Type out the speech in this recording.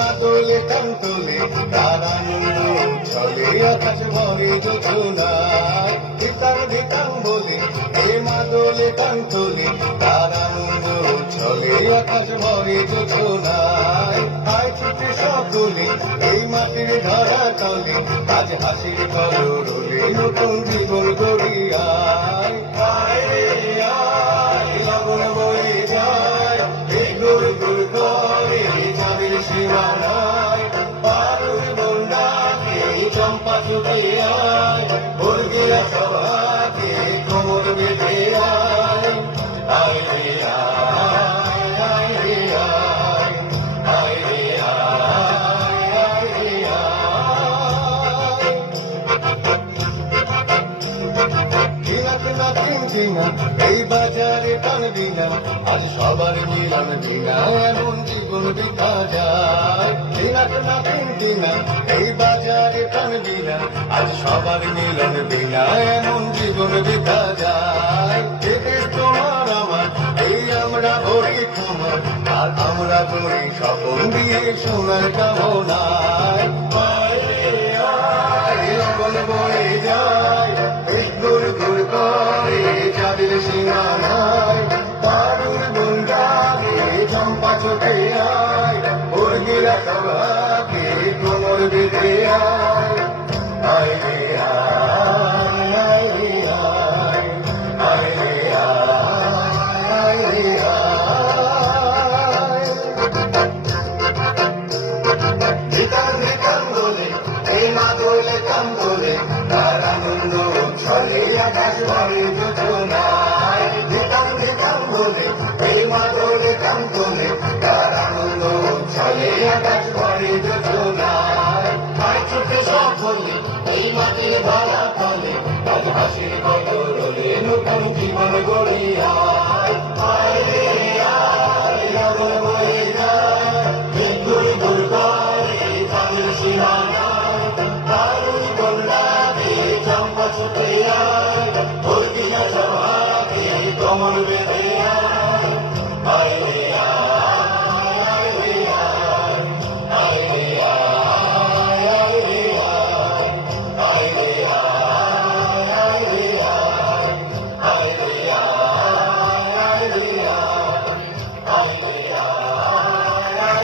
মাদলে কান্তলে তার আনন্দ চলে আকাশ ভরে যোজনায় ধিতাং ধিতাং বলে এই মাদলে কান্তলে তার আনন্দ চলে আকাশ ভরে যোজনায় আয় ছুটে সকলে এই মাটির ধরা তলে আজ হাসির কলরলে নতুন জীবন গড়িয়ায় আয় আয় লগন বয়ে যায় এই গুল গুল করে যাবের সীমানায় পারুর বন্যাকে চম্পা চুকে আয় বর্গিয়া সভাকে কোমর বেঁধে আয় আয় রে আয় আয় রে আয় আয় রে আয় রে এই বাজারে টানবি না আজ সবার মিলন বিনা এমন জীবন বিতা যায় না কিনবি না এই বাজারে টানবি না আজ সবার মিলন বিনা এমন জীবন বিতা যায় দেশ তোমার আমার এই আমরা ভরি তোমার আর আমরা করি স্বপন দিয়ে সোনার কামনায় লগন বয়ে যায় গুড় গুড় করে যাদের সীমানায় পারুর বন্যাকে চম্পা চোখে আয় বর্গিরা সভাকে কোমর বেঁধে আয় আয় রে আয় আয় রে আয় আয় রে আয় রে আয় ধিতাং ধিতাং বলে এই মাদলে কান্তলে তার আনন্দ চলে আকাশ ভরে যোজনায় ধিতাং ধিতাং বলে এই মাদলে কান্তলে তার আনন্দ চলে আকাশ ভরে যোজনায় আয় ছুটে সকলে এই মাটির ধরা তলে আজ হাসির কলরলে নতুন জীবন গড়িয়া